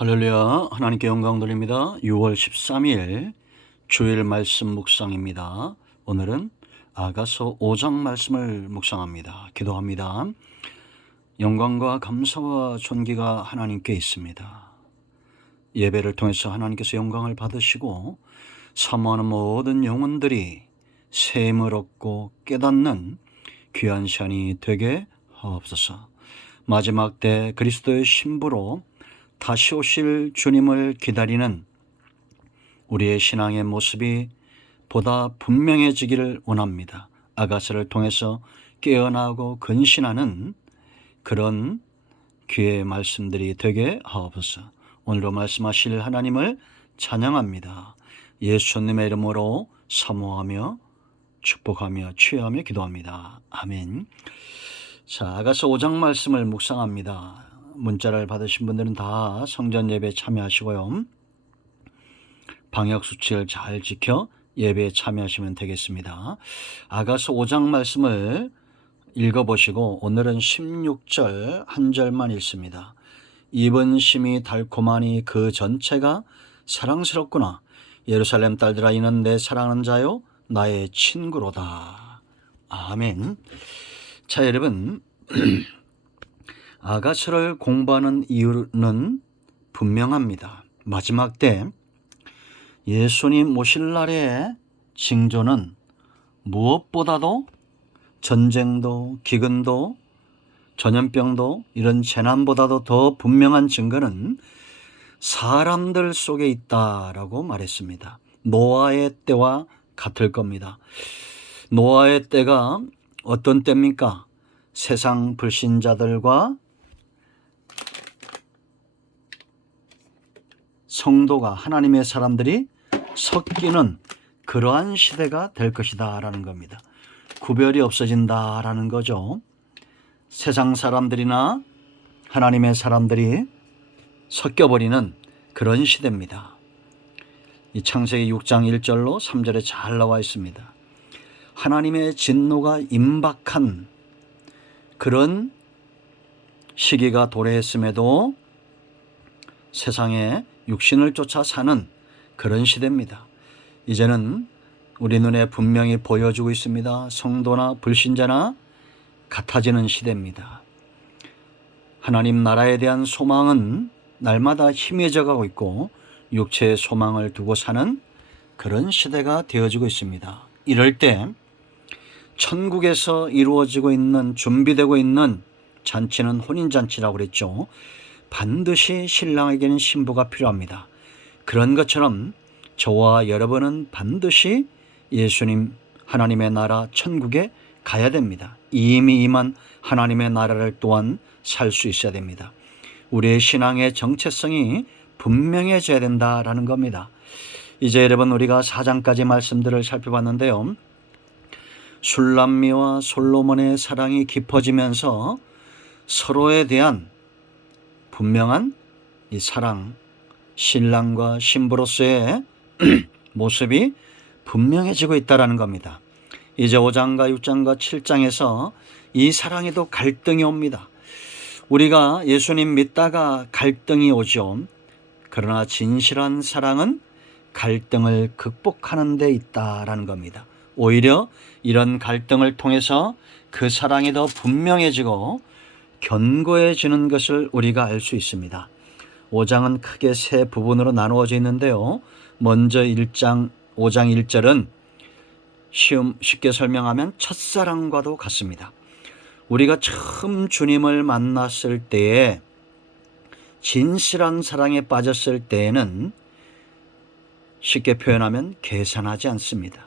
할렐루야. 하나님께 영광 돌립니다. 6월 13일 주일 말씀 묵상입니다. 오늘은 아가서 5장 말씀을 묵상합니다. 기도합니다. 영광과 감사와 존귀가 하나님께 있습니다. 예배를 통해서 하나님께서 영광을 받으시고 사모하는 모든 영혼들이 샘을 얻고 깨닫는 귀한 시간이 되게 하옵소서. 마지막 때 그리스도의 신부로 다시 오실 주님을 기다리는 우리의 신앙의 모습이 보다 분명해지기를 원합니다. 아가서를 통해서 깨어나고 근신하는 그런 귀의 말씀들이 되게 하옵소서. 오늘도 말씀하실 하나님을 찬양합니다. 예수님의 이름으로 사모하며 축복하며 취하며 기도합니다. 아멘. 자, 아가서 5장 말씀을 묵상합니다. 문자를 받으신 분들은 다 성전 예배에 참여하시고요. 방역수칙을 잘 지켜 예배에 참여하시면 되겠습니다. 아가서 5장 말씀을 읽어보시고 오늘은 16절 한 절만 읽습니다. 입은 심이 달콤하니 그 전체가 사랑스럽구나. 예루살렘 딸들아, 이는 내 사랑하는 자요 나의 친구로다. 아멘. 자, 여러분, 아가서를 공부하는 이유는 분명합니다. 마지막 때 예수님 오실 날의 징조는 무엇보다도 전쟁도 기근도 전염병도 이런 재난보다도 더 분명한 증거는 사람들 속에 있다라고 말했습니다. 노아의 때와 같을 겁니다. 노아의 때가 어떤 때입니까? 세상 불신자들과 성도가 하나님의 사람들이 섞이는 그러한 시대가 될 것이다 라는 겁니다. 구별이 없어진다라는 거죠. 세상 사람들이나 하나님의 사람들이 섞여버리는 그런 시대입니다. 이 창세기 6장 1절로 3절에 잘 나와 있습니다. 하나님의 진노가 임박한 그런 시기가 도래했음에도 세상에 육신을 쫓아 사는 그런 시대입니다. 이제는 우리 눈에 분명히 보여주고 있습니다. 성도나 불신자나 같아지는 시대입니다. 하나님 나라에 대한 소망은 날마다 희미해져 가고 있고 육체의 소망을 두고 사는 그런 시대가 되어지고 있습니다. 이럴 때 천국에서 이루어지고 있는 준비되고 있는 잔치는 혼인잔치라고 그랬죠. 반드시 신랑에게는 신부가 필요합니다. 그런 것처럼 저와 여러분은 반드시 예수님 하나님의 나라 천국에 가야 됩니다. 이미 임한 하나님의 나라를 또한 살 수 있어야 됩니다. 우리의 신앙의 정체성이 분명해져야 된다라는 겁니다. 이제 여러분 우리가 4장까지 말씀들을 살펴봤는데요. 술람미와 솔로몬의 사랑이 깊어지면서 서로에 대한 분명한 이 사랑, 신랑과 신부로서의 모습이 분명해지고 있다는 겁니다. 이제 5장과 6장과 7장에서 이 사랑에도 갈등이 옵니다. 우리가 예수님 믿다가 갈등이 오죠. 그러나 진실한 사랑은 갈등을 극복하는 데 있다라는 겁니다. 오히려 이런 갈등을 통해서 그 사랑이 더 분명해지고 견고해지는 것을 우리가 알 수 있습니다. 5장은 크게 세 부분으로 나누어져 있는데요. 먼저 5장 1절은 쉽게 설명하면 첫사랑과도 같습니다. 우리가 처음 주님을 만났을 때에 진실한 사랑에 빠졌을 때에는 쉽게 표현하면 계산하지 않습니다.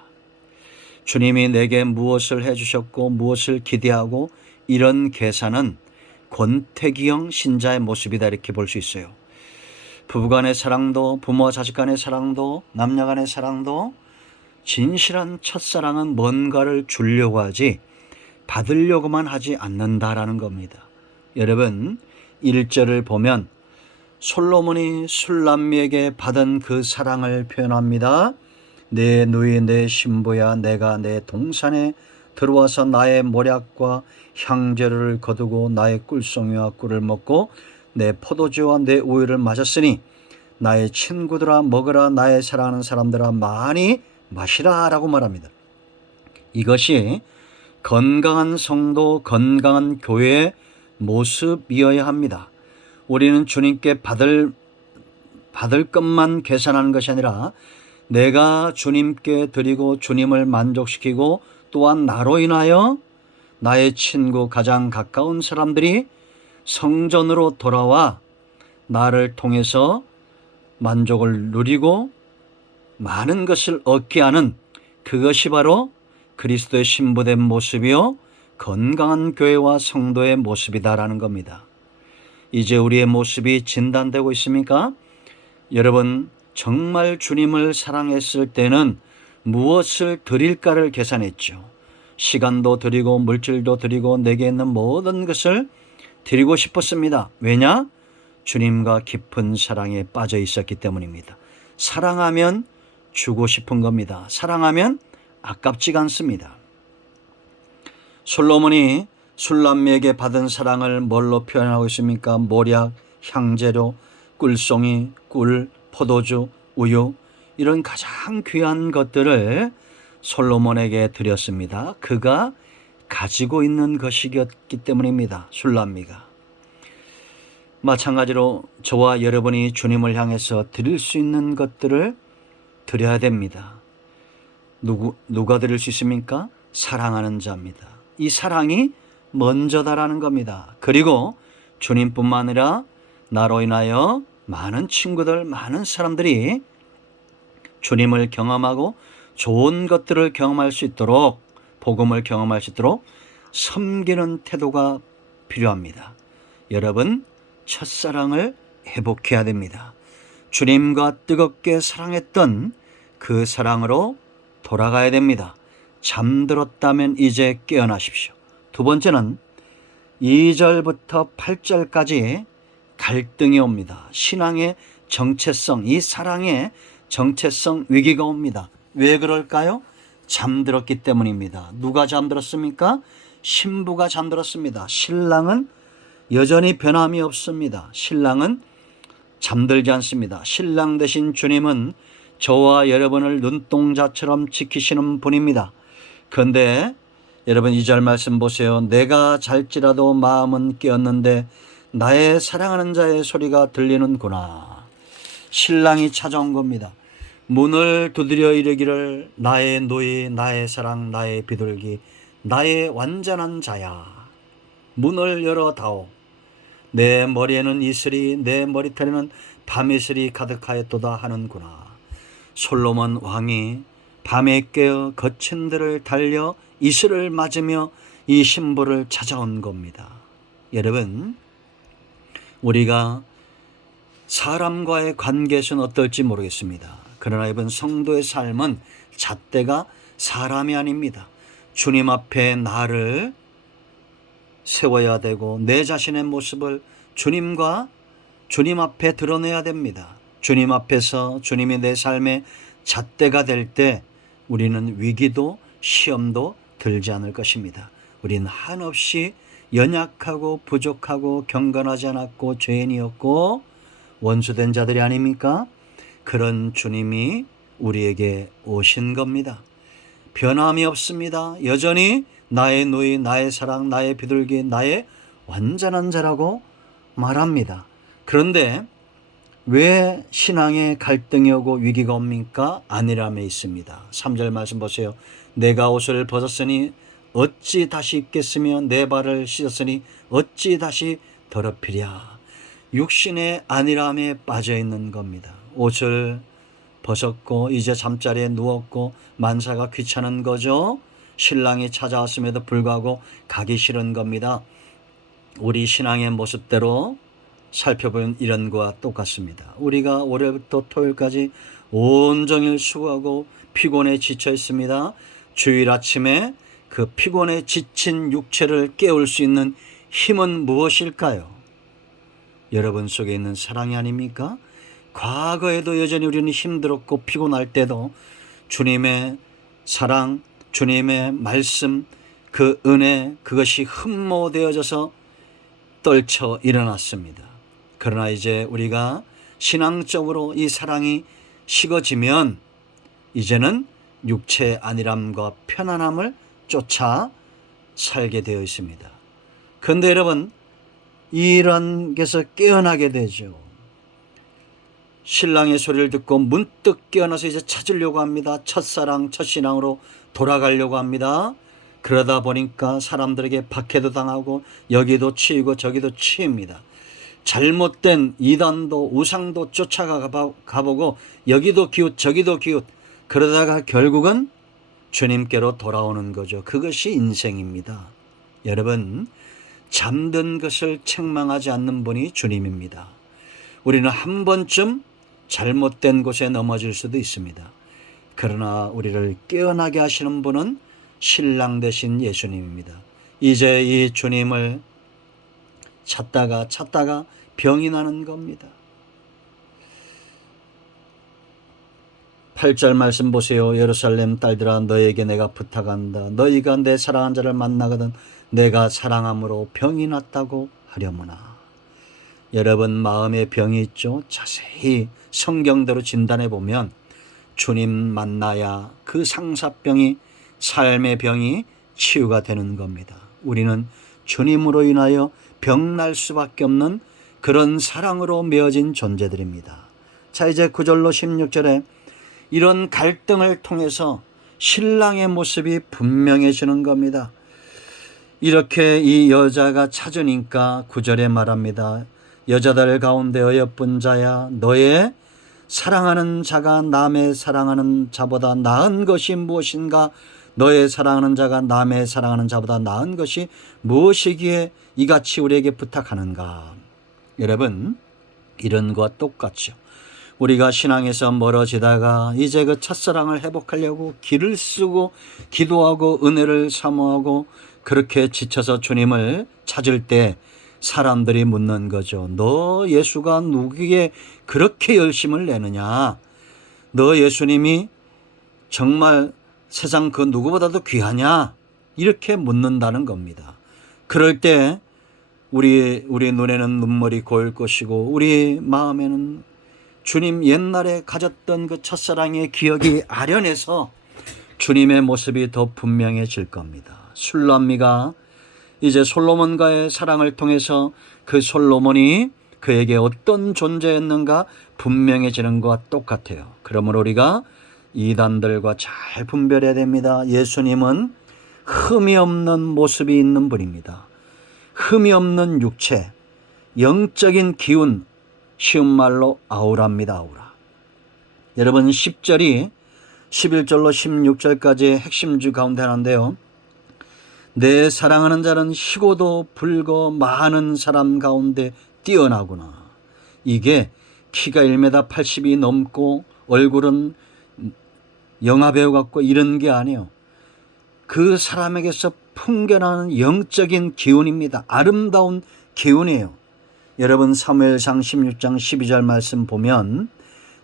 주님이 내게 무엇을 해주셨고 무엇을 기대하고 이런 계산은 권태기형 신자의 모습이다 이렇게 볼 수 있어요. 부부간의 사랑도 부모와 자식 간의 사랑도 남녀 간의 사랑도 진실한 첫사랑은 뭔가를 주려고 하지 받으려고만 하지 않는다라는 겁니다. 여러분 1절을 보면 솔로몬이 술람미에게 받은 그 사랑을 표현합니다. 내 누이 내 신부야, 내가 내 동산에 들어와서 나의 모략과 향재를 거두고 나의 꿀송이와 꿀을 먹고 내 포도주와 내 우유를 마셨으니 나의 친구들아 먹으라, 나의 사랑하는 사람들아 많이 마시라 라고 말합니다. 이것이 건강한 성도, 건강한 교회의 모습이어야 합니다. 우리는 주님께 받을 것만 계산하는 것이 아니라 내가 주님께 드리고 주님을 만족시키고 또한 나로 인하여 나의 친구, 가장 가까운 사람들이 성전으로 돌아와 나를 통해서 만족을 누리고 많은 것을 얻게 하는, 그것이 바로 그리스도의 신부된 모습이요 건강한 교회와 성도의 모습이다라는 겁니다. 이제 우리의 모습이 진단되고 있습니까? 여러분, 정말 주님을 사랑했을 때는 무엇을 드릴까를 계산했죠. 시간도 드리고 물질도 드리고 내게 있는 모든 것을 드리고 싶었습니다. 왜냐? 주님과 깊은 사랑에 빠져 있었기 때문입니다. 사랑하면 주고 싶은 겁니다. 사랑하면 아깝지가 않습니다. 솔로몬이 술람미에게 받은 사랑을 뭘로 표현하고 있습니까? 모략, 향재료, 꿀송이, 꿀, 포도주, 우유, 이런 가장 귀한 것들을 솔로몬에게 드렸습니다. 그가 가지고 있는 것이었기 때문입니다. 술람미가. 마찬가지로 저와 여러분이 주님을 향해서 드릴 수 있는 것들을 드려야 됩니다. 누가 드릴 수 있습니까? 사랑하는 자입니다. 이 사랑이 먼저다라는 겁니다. 그리고 주님뿐만 아니라 나로 인하여 많은 친구들, 많은 사람들이 주님을 경험하고 좋은 것들을 경험할 수 있도록, 복음을 경험할 수 있도록 섬기는 태도가 필요합니다. 여러분, 첫사랑을 회복해야 됩니다. 주님과 뜨겁게 사랑했던 그 사랑으로 돌아가야 됩니다. 잠들었다면 이제 깨어나십시오. 두 번째는 2절부터 8절까지 갈등이 옵니다. 신앙의 정체성, 이 사랑의 정체성 위기가 옵니다. 왜 그럴까요? 잠들었기 때문입니다. 누가 잠들었습니까? 신부가 잠들었습니다. 신랑은 여전히 변함이 없습니다. 신랑은 잠들지 않습니다. 신랑 되신 주님은 저와 여러분을 눈동자처럼 지키시는 분입니다. 그런데 여러분 2절 말씀 보세요. 내가 잘지라도 마음은 깨었는데 나의 사랑하는 자의 소리가 들리는구나. 신랑이 찾아온 겁니다. 문을 두드려 이르기를 나의 노이, 나의 사랑, 나의 비둘기, 나의 완전한 자야. 문을 열어다오. 내 머리에는 이슬이, 내 머리털에는 밤이슬이 가득하였도다 하는구나. 솔로몬 왕이 밤에 깨어 거친 들을 달려 이슬을 맞으며 이 신부를 찾아온 겁니다. 여러분, 우리가 사람과의 관계에서는 어떨지 모르겠습니다. 그러나 이번 성도의 삶은 잣대가 사람이 아닙니다. 주님 앞에 나를 세워야 되고 내 자신의 모습을 주님 앞에 드러내야 됩니다. 주님 앞에서 주님이 내 삶의 잣대가 될 때 우리는 위기도 시험도 들지 않을 것입니다. 우리는 한없이 연약하고 부족하고 경건하지 않았고 죄인이었고 원수된 자들이 아닙니까? 그런 주님이 우리에게 오신 겁니다. 변함이 없습니다. 여전히 나의 누이, 나의 사랑, 나의 비둘기, 나의 완전한 자라고 말합니다. 그런데 왜 신앙에 갈등이 오고 위기가 옵니까? 안일함에 있습니다. 3절 말씀 보세요. 내가 옷을 벗었으니 어찌 다시 입겠으며 내 발을 씻었으니 어찌 다시 더럽히랴. 육신의 안일함에 빠져 있는 겁니다. 옷을 벗었고 이제 잠자리에 누웠고 만사가 귀찮은 거죠. 신랑이 찾아왔음에도 불구하고 가기 싫은 겁니다. 우리 신앙의 모습대로 살펴보면 이런 것과 똑같습니다. 우리가 월요일부터 토요일까지 온종일 수고하고 피곤에 지쳐 있습니다. 주일 아침에 그 피곤에 지친 육체를 깨울 수 있는 힘은 무엇일까요? 여러분 속에 있는 사랑이 아닙니까? 과거에도 여전히 우리는 힘들었고 피곤할 때도 주님의 사랑, 주님의 말씀, 그 은혜, 그것이 흠모되어져서 떨쳐 일어났습니다. 그러나 이제 우리가 신앙적으로 이 사랑이 식어지면 이제는 육체의 안일함과 편안함을 쫓아 살게 되어 있습니다. 그런데 여러분, 이런 게서 깨어나게 되죠. 신랑의 소리를 듣고 문득 깨어나서 이제 찾으려고 합니다. 첫사랑, 첫신앙으로 돌아가려고 합니다. 그러다 보니까 사람들에게 박해도 당하고 여기도 치이고 저기도 치입니다. 잘못된 이단도 우상도 쫓아가보고 여기도 기웃 저기도 기웃, 그러다가 결국은 주님께로 돌아오는 거죠. 그것이 인생입니다. 여러분, 잠든 것을 책망하지 않는 분이 주님입니다. 우리는 한 번쯤 잘못된 곳에 넘어질 수도 있습니다. 그러나 우리를 깨어나게 하시는 분은 신랑 되신 예수님입니다. 이제 이 주님을 찾다가 병이 나는 겁니다. 8절 말씀 보세요. 예루살렘 딸들아, 너에게 내가 부탁한다. 너희가 내 사랑한 자를 만나거든 내가 사랑함으로 병이 났다고 하려무나. 여러분, 마음에 병이 있죠? 자세히 성경대로 진단해 보면 주님 만나야 그 상사병이, 삶의 병이 치유가 되는 겁니다. 우리는 주님으로 인하여 병날 수밖에 없는 그런 사랑으로 메어진 존재들입니다. 자, 이제 9절로 16절에 이런 갈등을 통해서 신랑의 모습이 분명해지는 겁니다. 이렇게 이 여자가 찾으니까 9절에 말합니다. 여자들 가운데 어여쁜 자야, 너의 사랑하는 자가 남의 사랑하는 자보다 나은 것이 무엇인가? 너의 사랑하는 자가 남의 사랑하는 자보다 나은 것이 무엇이기에 이같이 우리에게 부탁하는가? 여러분, 이런 것과 똑같죠. 우리가 신앙에서 멀어지다가 이제 그 첫사랑을 회복하려고 길을 쓰고 기도하고 은혜를 사모하고 그렇게 지쳐서 주님을 찾을 때 사람들이 묻는 거죠. 너 예수가 누구에게 그렇게 열심을 내느냐? 너 예수님이 정말 세상 그 누구보다도 귀하냐? 이렇게 묻는다는 겁니다. 그럴 때 우리 눈에는 눈물이 고일 것이고 우리 마음에는 주님 옛날에 가졌던 그 첫사랑의 기억이 아련해서 주님의 모습이 더 분명해질 겁니다. 술람미가 이제 솔로몬과의 사랑을 통해서 그 솔로몬이 그에게 어떤 존재였는가 분명해지는 것과 똑같아요. 그러므로 우리가 이단들과 잘 분별해야 됩니다. 예수님은 흠이 없는 모습이 있는 분입니다. 흠이 없는 육체, 영적인 기운, 쉬운 말로 아우라입니다. 아우라. 여러분, 10절이 11절로 16절까지의 핵심주 가운데 하나인데요. 내 사랑하는 자는 희고도 붉고 많은 사람 가운데 뛰어나구나. 이게 키가 1m 80이 넘고 얼굴은 영화배우 같고 이런 게 아니에요. 그 사람에게서 풍겨나는 영적인 기운입니다. 아름다운 기운이에요. 여러분, 사무엘상 16장 12절 말씀 보면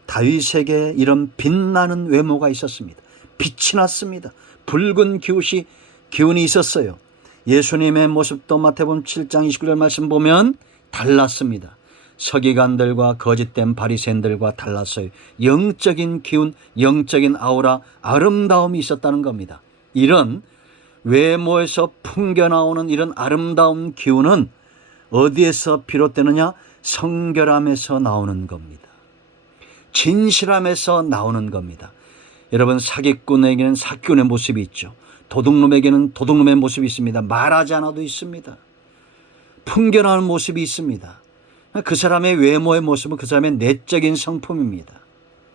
다윗에게 이런 빛나는 외모가 있었습니다. 빛이 났습니다. 붉은 기운이 있었어요. 예수님의 모습도 마태복음 7장 29절 말씀 보면 달랐습니다. 서기관들과 거짓된 바리새인들과 달랐어요. 영적인 기운, 영적인 아우라, 아름다움이 있었다는 겁니다. 이런 외모에서 풍겨나오는 이런 아름다운 기운은 어디에서 비롯되느냐? 성결함에서 나오는 겁니다. 진실함에서 나오는 겁니다. 여러분, 사기꾼에게는 사기꾼의 모습이 있죠. 도둑놈에게는 도둑놈의 모습이 있습니다. 말하지 않아도 있습니다. 풍겨나는 모습이 있습니다. 그 사람의 외모의 모습은 그 사람의 내적인 성품입니다.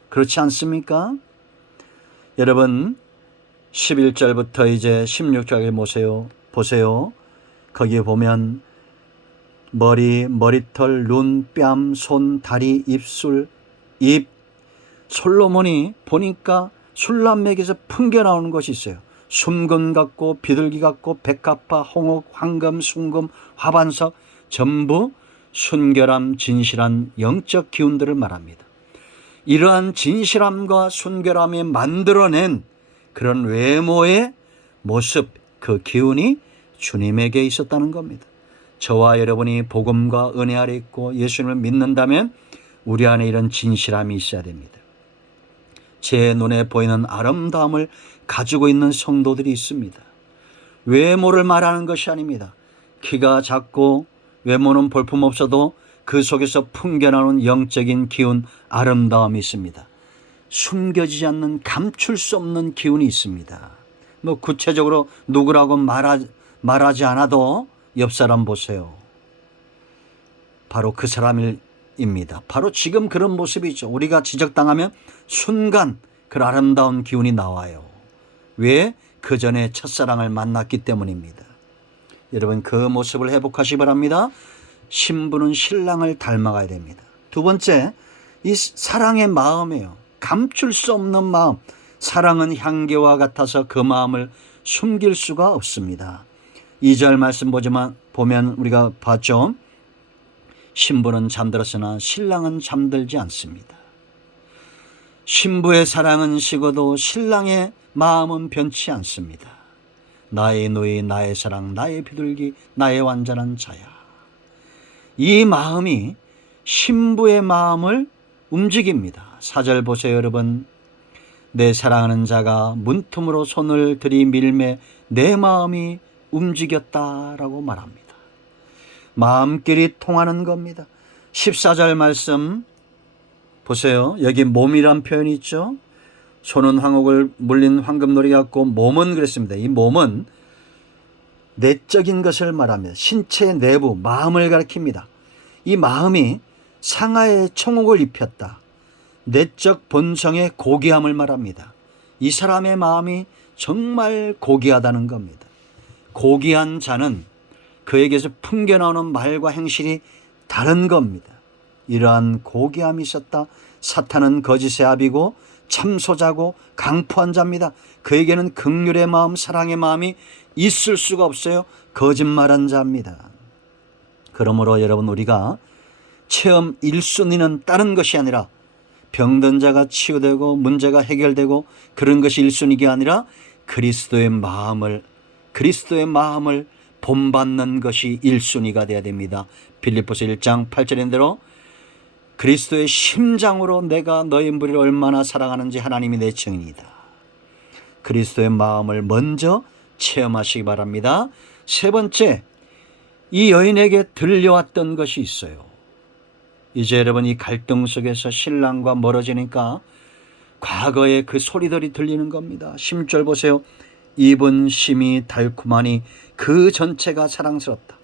그렇지 않습니까? 여러분, 11절부터 이제 16절에 보세요. 거기에 보면 머리털, 눈, 뺨, 손, 다리, 입술, 입. 솔로몬이 보니까 술람맥에서 풍겨나오는 것이 있어요. 순금 같고 비둘기 같고 백합화, 홍옥, 황금, 순금, 화반석, 전부 순결함, 진실한 영적 기운들을 말합니다. 이러한 진실함과 순결함이 만들어낸 그런 외모의 모습, 그 기운이 주님에게 있었다는 겁니다. 저와 여러분이 복음과 은혜 아래 있고 예수님을 믿는다면 우리 안에 이런 진실함이 있어야 됩니다. 제 눈에 보이는 아름다움을 가지고 있는 성도들이 있습니다. 외모를 말하는 것이 아닙니다. 키가 작고 외모는 볼품없어도 그 속에서 풍겨나오는 영적인 기운, 아름다움이 있습니다. 숨겨지지 않는, 감출 수 없는 기운이 있습니다. 뭐 구체적으로 누구라고 말하지 않아도 옆 사람 보세요. 바로 그 사람입니다. 바로 지금 그런 모습이죠. 우리가 지적당하면 순간 그 아름다운 기운이 나와요. 왜? 그 전에 첫사랑을 만났기 때문입니다. 여러분, 그 모습을 회복하시기 바랍니다. 신부는 신랑을 닮아가야 됩니다. 두 번째, 이 사랑의 마음이에요. 감출 수 없는 마음. 사랑은 향기와 같아서 그 마음을 숨길 수가 없습니다. 2절 말씀 보면 우리가 봤죠. 신부는 잠들었으나 신랑은 잠들지 않습니다. 신부의 사랑은 식어도 신랑의 마음은 변치 않습니다. 나의 누이, 나의 사랑, 나의 비둘기, 나의 완전한 자야. 이 마음이 신부의 마음을 움직입니다. 4절 보세요, 여러분. 내 사랑하는 자가 문틈으로 손을 들이밀매 내 마음이 움직였다라고 말합니다. 마음끼리 통하는 겁니다. 14절 말씀 보세요. 여기 몸이란 표현이 있죠. 손은 황옥을 물린 황금놀이 같고 몸은 그랬습니다. 이 몸은 내적인 것을 말합니다. 신체의 내부, 마음을 가리킵니다. 이 마음이 상하의 청옥을 입혔다. 내적 본성의 고귀함을 말합니다. 이 사람의 마음이 정말 고귀하다는 겁니다. 고귀한 자는 그에게서 풍겨나오는 말과 행실이 다른 겁니다. 이러한 고귀함이 있었다. 사탄은 거짓의 아비고 참소자고 강포한 자입니다. 그에게는 긍휼의 마음, 사랑의 마음이 있을 수가 없어요. 거짓말한 자입니다. 그러므로 여러분, 우리가 체험 1순위는 다른 것이 아니라 병든 자가 치유되고 문제가 해결되고 그런 것이 1순위가 아니라 그리스도의 마음을 본받는 것이 1순위가 되어야 됩니다. 빌립보서 1장 8절인 대로 그리스도의 심장으로 내가 너희 무리를 얼마나 사랑하는지 하나님이 내 증인이다. 그리스도의 마음을 먼저 체험하시기 바랍니다. 세 번째, 이 여인에게 들려왔던 것이 있어요. 이제 여러분, 이 갈등 속에서 신랑과 멀어지니까 과거의 그 소리들이 들리는 겁니다. 10절 보세요. 입은 심이 달콤하니 그 전체가 사랑스럽다.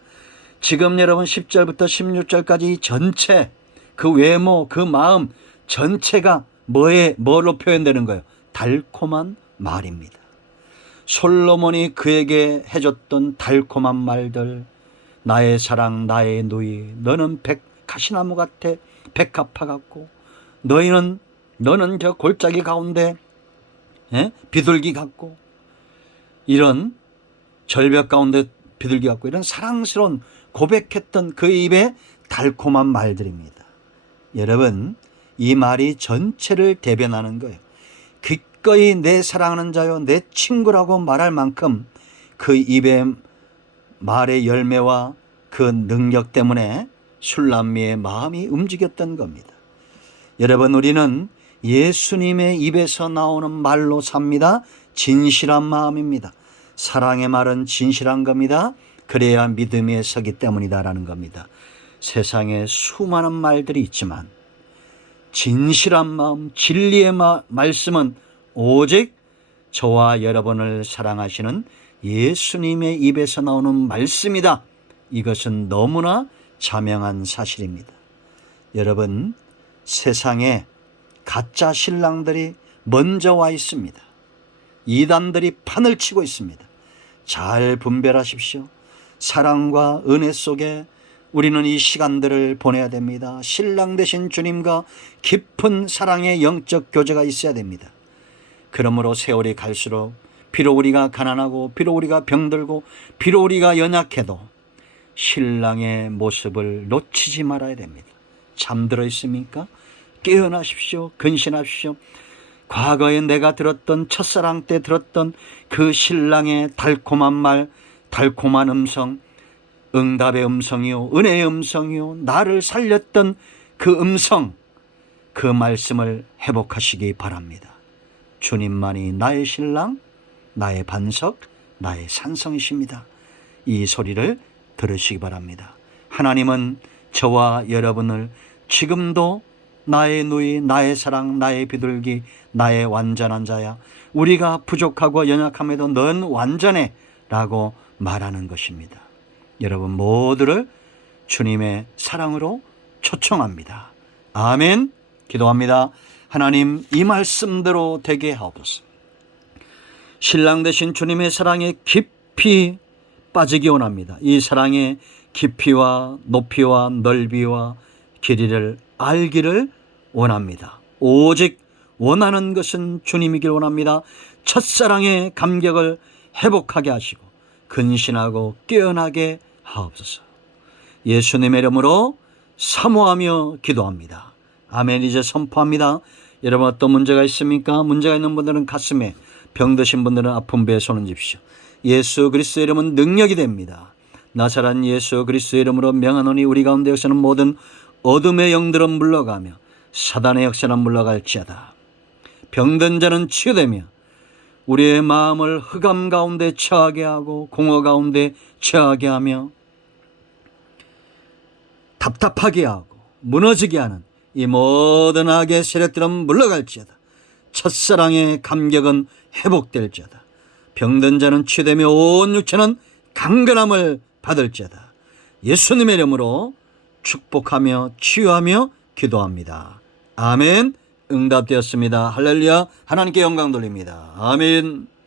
지금 여러분 10절부터 16절까지 이 전체, 그 외모, 그 마음 전체가 뭐로 표현되는 거예요? 달콤한 말입니다. 솔로몬이 그에게 해줬던 달콤한 말들, 나의 사랑, 나의 누이, 너는 가시나무 같아, 백합화 같고, 너는 저 골짜기 가운데 비둘기 같고, 이런 절벽 가운데 비둘기 같고, 이런 사랑스러운 고백했던 그 입의 달콤한 말들입니다. 여러분, 이 말이 전체를 대변하는 거예요. 기꺼이 내 사랑하는 자요, 내 친구라고 말할 만큼 그 입의 말의 열매와 그 능력 때문에 술람미의 마음이 움직였던 겁니다. 여러분, 우리는 예수님의 입에서 나오는 말로 삽니다. 진실한 마음입니다. 사랑의 말은 진실한 겁니다. 그래야 믿음에 서기 때문이다라는 겁니다. 세상에 수많은 말들이 있지만 진실한 마음, 진리의 말씀은 오직 저와 여러분을 사랑하시는 예수님의 입에서 나오는 말씀이다. 이것은 너무나 자명한 사실입니다. 여러분, 세상에 가짜 신랑들이 먼저 와 있습니다. 이단들이 판을 치고 있습니다. 잘 분별하십시오. 사랑과 은혜 속에 우리는 이 시간들을 보내야 됩니다. 신랑 되신 주님과 깊은 사랑의 영적 교제가 있어야 됩니다. 그러므로 세월이 갈수록 비록 우리가 가난하고 비록 우리가 병들고 비록 우리가 연약해도 신랑의 모습을 놓치지 말아야 됩니다. 잠들어 있습니까? 깨어나십시오. 근신하십시오. 과거에 내가 들었던 첫사랑 때 들었던 그 신랑의 달콤한 말, 달콤한 음성, 응답의 음성이요, 은혜의 음성이요, 나를 살렸던 그 음성, 그 말씀을 회복하시기 바랍니다. 주님만이 나의 신랑, 나의 반석, 나의 산성이십니다. 이 소리를 들으시기 바랍니다. 하나님은 저와 여러분을 지금도 나의 누이, 나의 사랑, 나의 비둘기, 나의 완전한 자야, 우리가 부족하고 연약함에도 넌 완전해 라고 말하는 것입니다. 여러분 모두를 주님의 사랑으로 초청합니다. 아멘. 기도합니다. 하나님, 이 말씀대로 되게 하옵소서. 신랑 되신 주님의 사랑에 깊이 빠지기 원합니다. 이 사랑의 깊이와 높이와 넓이와 길이를 알기를 원합니다. 오직 원하는 것은 주님이길 원합니다. 첫사랑의 감격을 회복하게 하시고 근신하고 깨어나게 하옵소서. 예수님의 이름으로 사모하며 기도합니다. 아멘. 이제 선포합니다. 여러분 어떤 문제가 있습니까? 문제가 있는 분들은 가슴에, 병드신 분들은 아픈 배에 손을 짚시오. 예수 그리스도의 이름은 능력이 됩니다. 나사렛 예수 그리스도의 이름으로 명하노니 우리 가운데 역사는 모든 어둠의 영들은 물러가며 사단의 역사는 물러갈지어다. 병든 자는 치유되며 우리의 마음을 흑암 가운데 처하게 하고 공허 가운데 처하게 하며 답답하게 하고 무너지게 하는 이 모든 악의 세력들은 물러갈지어다. 첫사랑의 감격은 회복될지어다. 병든 자는 치유되며 온 육체는 강건함을 받을지어다. 예수님의 이름으로 축복하며 치유하며 기도합니다. 아멘. 응답되었습니다. 할렐루야. 하나님께 영광 돌립니다. 아멘.